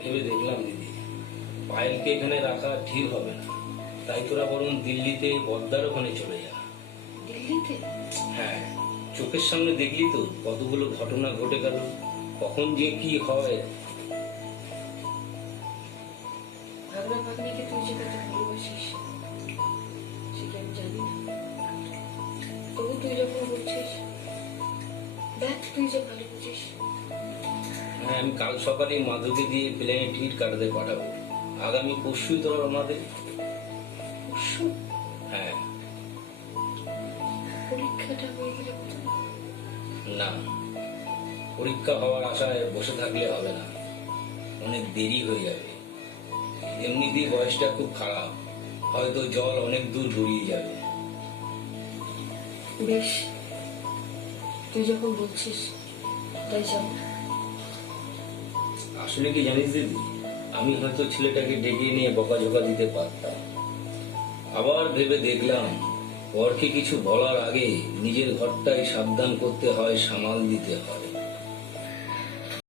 ভেবে দেখলাম দিদি। পায়েলকে এখানে রাখা ঠিক হবে না। তাই তোরা বরং দিল্লিতে বদ্দার ওখানে চলে যা। দিল্লিতে? হ্যাঁ চোখের সামনে দেখলি তো কতগুলো ঘটনা ঘটে গেল। কখন যে কি হয়। তুই যখন বলছিস দেখ তুই যে ভালো বুঝিস। আমি কাল সকালে মাধবকে দিয়ে প্লেনে টিকিট কাটাতে পাঠাবো। আগামী পরশুই তোরা আমাদের। পরশু? হ্যাঁ। পরীক্ষাটা হয়ে গেলে না। পরীক্ষা হওয়ার আশায় বসে থাকলে হবে না। অনেক দেরি হয়ে যাবে। এমনিতেই বয়সটা খুব খারাপ। হয়তো জল অনেক দূর গড়িয়ে যাবে। বেশ। তুই যখন বলছিস তাই যাও আসলে কি জানিস দিদি? আমি হয়তো ছেলেটাকে ডেকে নিয়ে বকাঝোকা দিতে পারতাম। আবার ভেবে দেখলাম পরকে কিছু বলার আগে নিজের ঘরটাই সাবধান করতে হয়, সামাল দিতে হয়।